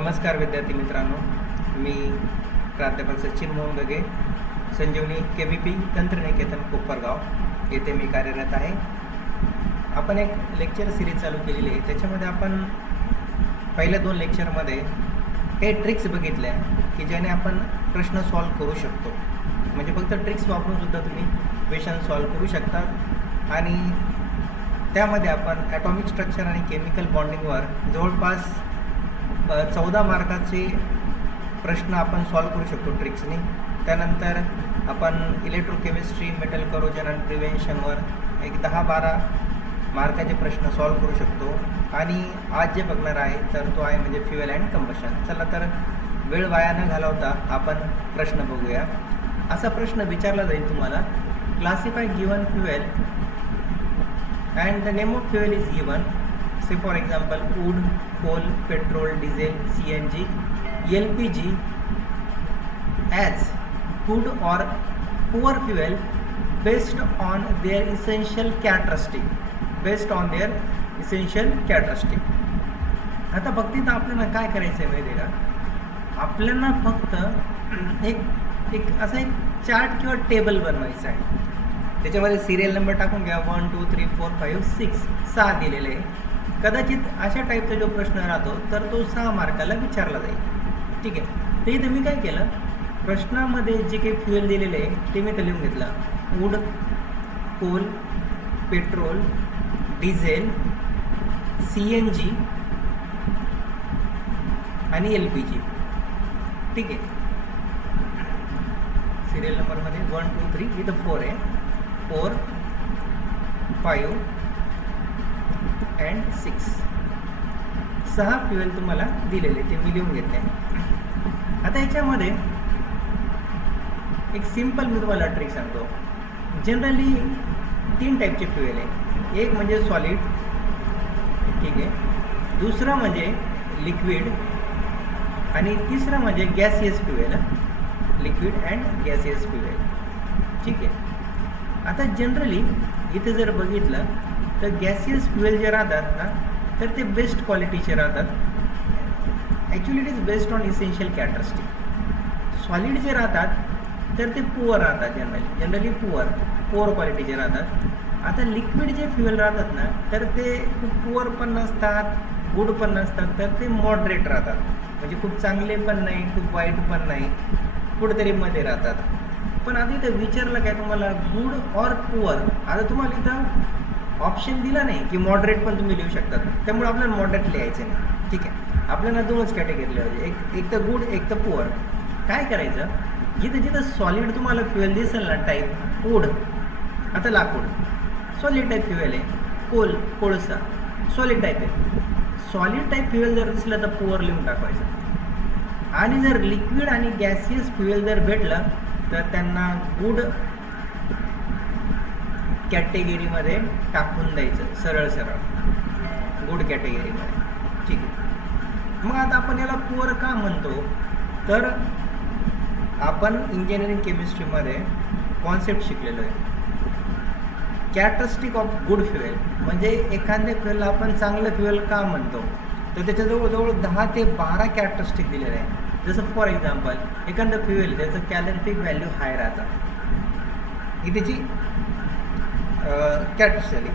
नमस्कार विद्यार्थी मित्रांनो, मी प्राध्यापक सचिन मोहन गगे, संजीवनी KVP तंत्रनिकेतन कोपरगाव येथे मी कार्यरत आहे. आपण एक लेक्चर सिरीज चालू केलेली आहे. त्याच्यामध्ये आपण पहिल्या 2 लेक्चरमध्ये काही ट्रिक्स बघितल्या की ज्याने आपण प्रश्न सॉल्व करू शकतो. म्हणजे फक्त ट्रिक्स वापरून सुद्धा तुम्ही क्वेश्चन सॉल्व करू शकता. आणि त्यामध्ये आपण ॲटॉमिक स्ट्रक्चर आणि केमिकल बॉन्डिंगवर जवळपास 14 मार्काचे प्रश्न आपण सॉल्व करू शकतो ट्रिक्सनी. त्यानंतर आपण इलेक्ट्रोकेमिस्ट्री, मेटल करोजन आणि प्रिव्हेन्शनवर एक 10-12 मार्काचे प्रश्न सॉल्व करू शकतो. आणि आज जे बघणार आहे तर तो आहे म्हणजे फ्युएल अँड कंबशन. चला तर वेळ वाया न घालवता आपण प्रश्न बघूया. असा प्रश्न विचारला जाईल तुम्हाला, classify given fuel and the name of fuel is given. Say for example wood, coal, petrol, diesel, CNG, LPG as good or poor fuel based on their essential characteristic. आता फक्त इथं आपल्याला काय करायचं आहे माहिती आहे का? आपल्याला फक्त एक असा एक चार्ट किंवा टेबल बनवायचा आहे. त्याच्यामध्ये सिरियल नंबर टाकून घ्या. 1 2 3 4 5 6 6 दिलेले आहे. कदाचित अशा टाईपचा जो प्रश्न राहतो तर तो 6 मार्काला विचारला जाईल. ठीक आहे. तर इथं मी काय केलं, प्रश्नामध्ये जे काही फ्युएल दिलेले आहे ते मी इथं लिहून घेतलं. Wood, coal, petrol, diesel, CNG आणि LPG. ठीक आहे. सिरियल नंबरमध्ये 1 2 3 इथं 4 आहे. 4 5 अँड 6 फ्युएल तुम्हाला दिलेले ते मी लिहून घेतले. आता याच्यामध्ये एक सिंपल मी तुम्हाला ट्रिक सांगतो. जनरली 3 टाईपचे फ्युएल आहे. एक म्हणजे सॉलिड, ठीक आहे, दुसरं म्हणजे लिक्विड आणि तिसरं म्हणजे gaseous fuel. Liquid and gaseous fuel. ठीक आहे. आता जनरली इथे जर बघितलं तर गॅसियस फ्युएल जे राहतात ना तर ते बेस्ट क्वालिटीचे राहतात. Actually it is based on essential characteristic. Solid जे राहतात तर ते पुअर राहतात. जनरली पुअर क्वालिटीचे राहतात. आता लिक्विड जे फ्युएल राहतात ना तर ते खूप पुअर पण नसतात, गुड पण नसतात, तर ते मॉडरेट राहतात. म्हणजे खूप चांगले पण नाही, खूप वाईट पण नाही, कुठेतरी मध्ये राहतात. पण आता इथं विचारलं काय तुम्हाला, गुड ऑर पुअर. आता तुम्हाला इथं ऑप्शन दिला नाही की मॉडरेट पण तुम्ही लिहू शकतात. त्यामुळे आपल्याला मॉडरेट लिहायचं नाही. ठीक आहे. आपल्याला 2च कॅटेगरी लिहायचे, एक तर गुड, एक तर पुअर. काय करायचं, जिथं सॉलिड तुम्हाला फ्युएल दिसेल ना टाईप, वूड, आता लाकूड सॉलिड टाईप फ्युएल आहे. कोळसा सॉलिड टाईप आहे. सॉलिड टाईप फ्युएल जर दिसलं तर पुअर लिहून टाकायचं. आणि जर लिक्विड आणि गॅसियस फ्युएल जर भेटलं तर त्यांना गुड कॅटेगरीमध्ये टाकून द्यायचं, सरळ गुड कॅटेगरीमध्ये. ठीक आहे. मग आता आपण याला पुअर का म्हणतो, तर आपण इंजिनिअरिंग केमिस्ट्रीमध्ये कॉन्सेप्ट शिकलेलो आहे, कॅरेक्टरिस्टिक ऑफ गुड फ्युएल. म्हणजे एखाद्या फ्युएलला आपण चांगलं फ्युएल का म्हणतो, तर त्याच्या जवळजवळ 10 ते 12 कॅरेक्टरिस्टिक दिलेले आहे. जसं फॉर एक्झाम्पल एखादं फ्युएल त्याचं कॅलरिफिक व्हॅल्यू हाय राहतं, ही त्याची characteristic.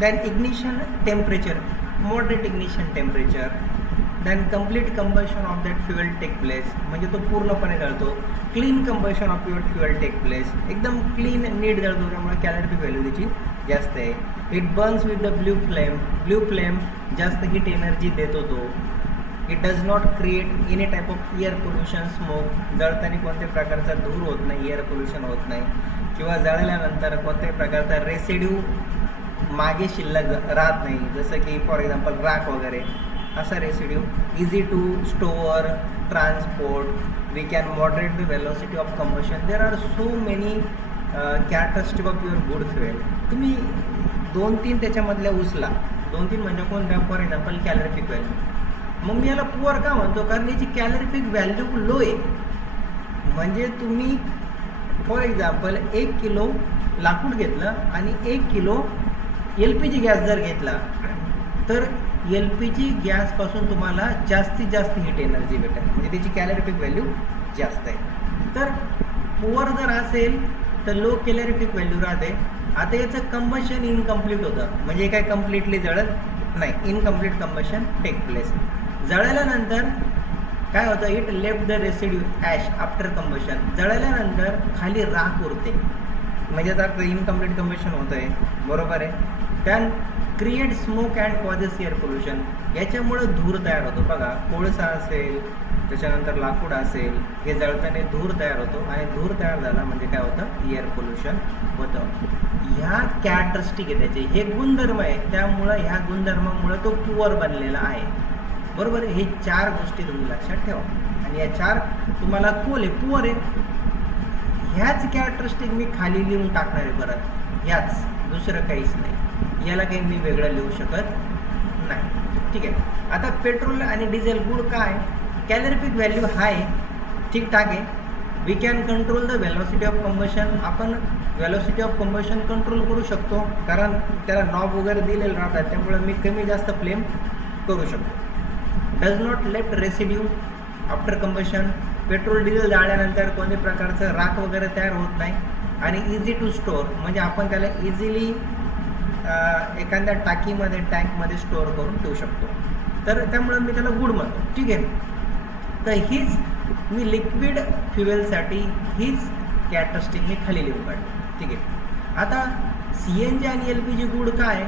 Then ignition temperature, moderate ignition temperature. Then complete combustion of that fuel take place, म्हणजे तो पूर्णपणे जळतो. Clean combustion of your fuel take place, एकदम क्लीन नीट जळतो, त्यामुळे कॅलरिफिक व्हॅल्यू त्याची जास्त आहे. It burns with the blue flame, जास्त हीट एनर्जी देतो तो. It does not create any type of air pollution, smoke, जळताना कोणत्याही प्रकारचा धूर होत नाही, एअर पोल्युशन होत नाही, किंवा जळल्यानंतर कोणत्याही प्रकारचा रेसिड्यू मागे शिल्लक राहत नाही. जसं की फॉर एक्झाम्पल राख वगैरे असा residue. Easy to store, transport, we can moderate the velocity of combustion. There are so many characteristic of your good fuel. तुम्ही 2-3 त्याच्यामधल्या उचला. 2-3 म्हणजे कोणत्या, फॉर एक्झाम्पल कॅलरिफिक व्हॅल्यू. मग मी याला पुअर का म्हणतो, कारण याची कॅलरिफिक व्हॅल्यू लो आहे. म्हणजे तुम्ही फॉर एक्झाम्पल 1 किलो लाकूड घेतलं आणि 1 किलो LPG गॅस जर घेतला तर LPG गॅसपासून तुम्हाला जास्तीत जास्त हीट एनर्जी भेटेल, म्हणजे त्याची कॅलरिफिक व्हॅल्यू जास्त आहे. तर पुअर जर असेल तर लो कॅलरिफिक व्हॅल्यू राहते. आता याचं कंबशन इनकम्प्लीट होतं, म्हणजे काय कम्प्लिटली जळत नाही, इनकम्प्लीट कंबशन टेक प्लेस. जळल्यानंतर काय होतं, it left the residue ash after combustion. जळल्यानंतर खाली राख उरते, म्हणजे आता इनकम्प्लीट कंबशन होतं आहे, बरोबर आहे. त्यान create smoke and causes air pollution. याच्यामुळं धूर तयार होतो. बघा, कोळसा असेल, त्याच्यानंतर लाकूड असेल, हे जळताना धूर तयार होतो, आणि धूर तयार झाला म्हणजे काय होतं, एअर पोल्युशन होतं. ह्या कॅरेक्टरिस्टिक आहे त्याचे, हे गुणधर्म आहे, त्यामुळं ह्या गुणधर्मामुळं तो पुअर बनलेला आहे, बरोबर आहे. हे 4 गोष्टी तुम्ही लक्षात ठेवा, आणि या 4 तुम्हाला कोल आहे, पुअर आहे. ह्याच कॅरेक्टरिस्टिक मी खाली लिहून टाकणार आहे बरं, ह्याच, दुसरं काहीच नाही, याला काही मी वेगळं लिहू शकत नाही. ठीक आहे. आता पेट्रोल आणि डिझेल गुड काय, कॅलरिफिक व्हॅल्यू हाय, ठीकठाक आहे. We can control the velocity of combustion. आपण व्हेलॉसिटी ऑफ कंबशन कंट्रोल करू शकतो, कारण त्याला नॉब वगैरे दिलेलं राहतात, त्यामुळे मी कमी जास्त फ्लेम करू शकतो. Does not left residue after combustion. Petrol diesel जाळल्यानंतर कोणत्या प्रकारचं राख वगैरे तयार होत नाही, आणि इझी टू स्टोअर, म्हणजे आपण त्याला इझिली एखाद्या टाकीमध्ये, टँकमध्ये स्टोअर करून ठेवू शकतो. तर त्यामुळे मी त्याला गुड म्हणतो. ठीक आहे. तर हीच मी लिक्विड फ्युएलसाठी हीच कॅरेक्टरिस्टिक मी खाली लिहून काढली. ठीक आहे. आता CNG आणि LPG गुड काय,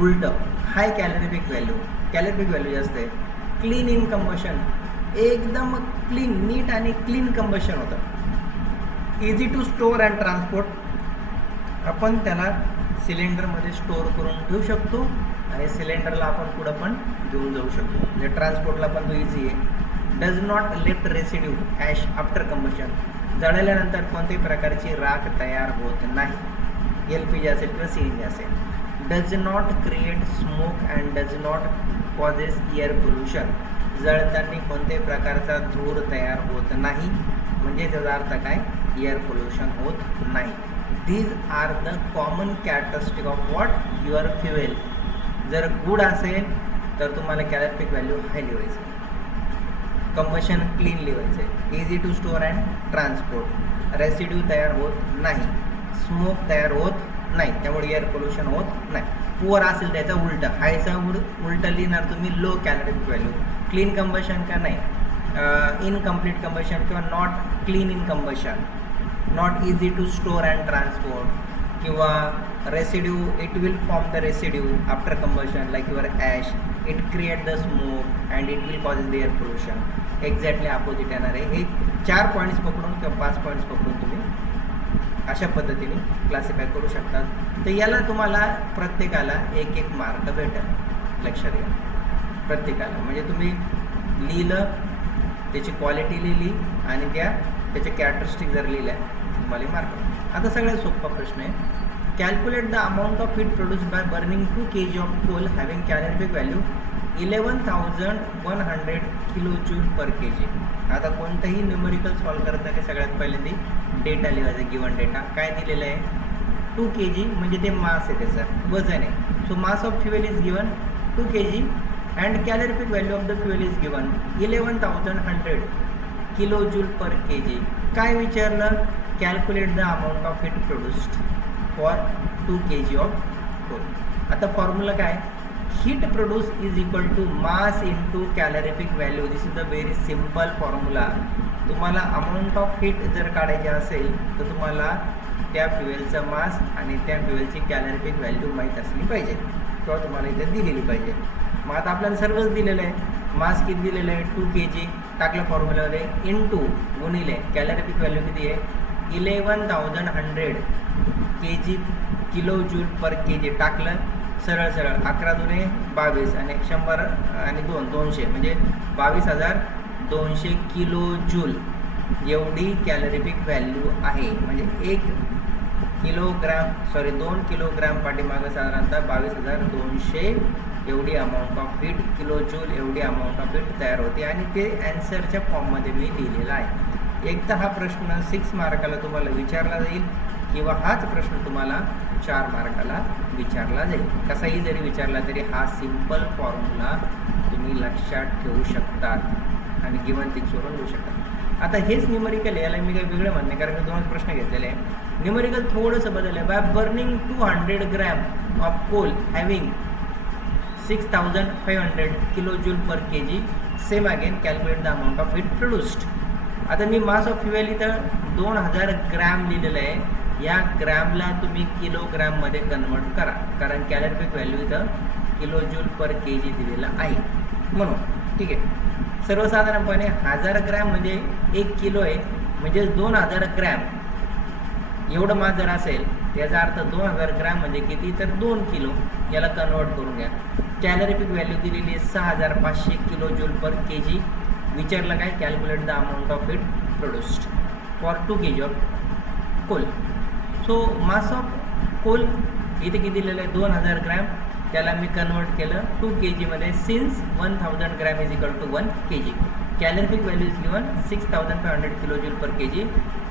उलटं, हाय कॅलरिफिक व्हॅल्यू, कॅलरिफिक व्हॅल्यू जास्त आहे. क्लीन इन कंबशन, एकदम क्लीन, नीट आणि क्लीन कंबशन होतं. Easy to store and transport, आपण त्याला सिलेंडरमध्ये स्टोअर करून ठेवू शकतो, आणि सिलेंडरला आपण पुढं पण घेऊन जाऊ शकतो, म्हणजे ट्रान्सपोर्टला पण तो इझी आहे. Does not left residue ash after combustion. जळल्यानंतर कोणत्याही प्रकारची राख तयार होत नाही, LPG असेल किंवा CNG असेल. Does not create smoke and does not causes air pollution. जळताना कोणत्याही प्रकारचा धूर तयार होत नाही, म्हणजे त्याचा अर्थ काय, एअर पोल्युशन होत नाही. These are the common characteristic of what, your fuel. जर गुड असेल तर तुम्हाला कॅलरिफिक व्हॅल्यू हाय लिहायचं, कंबशन क्लीन लिहायचं, easy to store and transport, residue तयार होत नाही, स्मोक तयार होत नाही, त्यामुळे एअर पोल्युशन होत नाही. पुअर असेल त्याचा उलटा, हायचा उलटा लिहिणार तुम्ही, low calorific value. Clean combustion का नाही, इनकम्प्लीट कंबशन किंवा not clean in combustion, not easy to store and transport, किंवा residue, it will form the residue after combustion like your ash, it create the smoke and it will causes the air pollution. Exactly opposite येणार आहे. हे 4 points पकडून किंवा 5 points पकडून तुम्ही अशा पद्धतीने क्लासिफाय करू शकतात. तर याला तुम्हाला प्रत्येकाला 1-1 मार्क भेटेल, लक्षात घ्या, प्रत्येकाला. म्हणजे तुम्ही लिहिलं, त्याची क्वालिटी लिहिली, आणि त्याच्या कॅरेक्टरिस्टिक जर लिहिल्या, तुम्हाला मार्क. आता सगळ्यात सोपा प्रश्न आहे, calculate the amount of heat produced by burning 2 kg of coal having calorific value 11,100 kJ/kg. आता कोणतंही न्यूमेरिकल सॉल्व करताना सगळ्यात पहिल्यांदा डेटा लिहायचा, गिवन डेटा काय दिलेला आहे, 2 kg, म्हणजे ते मास आहे, त्याचं वजन आहे. So mass of fuel is given 2 kg and calorific value of the fuel is given 11,100 kJ/kg. काय विचारलं, calculate the amount of heat produced for 2 kg of coal. आता फॉर्म्युला काय, heat produce is equal to mass into calorific value. This is the very simple formula. तुम्हाला amount of heat जर काढायची असेल तर तुम्हाला त्या फ्युएलचा मास आणि त्या फ्युएलची कॅलरिफिक व्हॅल्यू माहीत असली पाहिजे, किंवा तुम्हाला इथे दिलेली पाहिजे. मग आता आपल्याला सर्वच दिलेलं आहे, मास किती दिलेलं आहे 2 kg, टाकलं फॉर्म्युलामध्ये, इंटू गुणिले कॅलरिफिक व्हॅल्यू किती आहे 11,100 kJ/kg, टाकलं, सरळ 11 दुने 22 आणि 100 आणि 200, म्हणजे 22,200 किलो जूल एवढी कॅलरिफिक व्हॅल्यू आहे. म्हणजे 2 किलोग्राम पाठीमागं साधारणतः 22,200 एवढी amount of heat, kilo joule एवढी अमाऊंट ऑफ हीट तयार होते, आणि ते ॲन्सरच्या फॉर्ममध्ये मी लिहिलेला आहे. एक तर हा प्रश्न 6 मार्काला तुम्हाला विचारला जाईल, किंवा हाच प्रश्न तुम्हाला 4 मार्काला विचारला जाईल. कसाही जरी विचारला तरी हा सिंपल फॉर्म्युला तुम्ही लक्षात ठेवू शकतात आणि गिवन थिंग्सवरून लिहू शकता. आता हेच न्यूमरिकल आहे, याला मी काही वेगळं म्हणणे कारण मी 2 प्रश्न घेतलेले आहे. न्यूमरिकल थोडंसं बदल आहे. By burning 200 gram of coal having 6500 kilojoule per kg, same again calculate the amount of heat produced. आता मी मास ऑफ फ्युएल इथं 2000 ग्रॅम लिहिलेलं आहे. या ग्रॅमला तुम्ही किलोग्रॅममध्ये कन्वर्ट करा कारण कॅलरिफिक व्हॅल्यू इथं किलोजूल पर kg दिलेलं आहे म्हणून. ठीक आहे. सर्वसाधारणपणे 1000 ग्रॅम म्हणजे 1 किलो आहे, म्हणजे 2000 ग्रॅम एवढं मास जर असेल याचा अर्थ 2000 ग्रॅम म्हणजे किती, तर 2 किलो. याला कन्वर्ट करून घ्या. कॅलरिफिक व्हॅल्यू दिलेली आहे 6500 किलोजूल पर kg. विचारलं काय, calculate the amount of heat produced for 2 kg of coal. So mass of coal इथे किती दिलेलं आहे 2000 ग्रॅम, त्याला मी कन्वर्ट केलं 2 kg मध्ये. Since 1000 gram is equal to 1 kg. Calorific value is given 6500 kilojule per kg.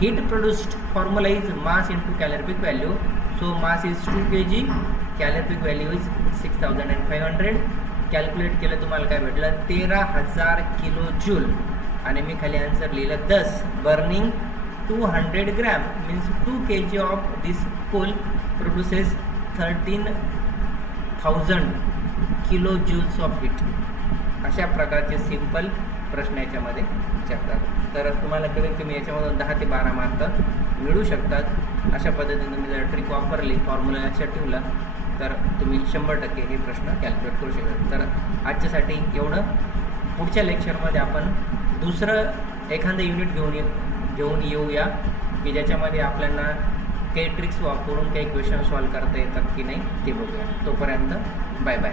Heat produced formula is mass into calorific value. So mass is 2 kg, calorific value is 6500. Calculate केलं तुम्हाला काय भेटलं 13000 kilojoule आणि मी खाली answer लिहिलं 10. Burning 200 gram means 2 kg of this coal produces 13000 kilojoules of heat. अशा प्रकारचे simple प्रश्न याच्यामध्ये विचारतात. तर तुम्हाला कमीत कमी याच्यामधून 10 ते 12 मार्क मिळू शकतात. अशा पद्धतीने तुम्ही जर ट्रिक वापरली, फॉर्म्युला लक्षात ठेवला तर तुम्ही 100% हे प्रश्न कॅल्क्युलेट करू शकता. तर आजच्यासाठी एवढं. पुढच्या लेक्चरमध्ये आपण दुसरं एखादं युनिट घेऊन येऊया की ज्याच्यामध्ये आपल्याला काही ट्रिक्स वापरून काही क्वेश्चन सॉल्व करता येतात की नाही ते बघूया. तोपर्यंत बाय बाय.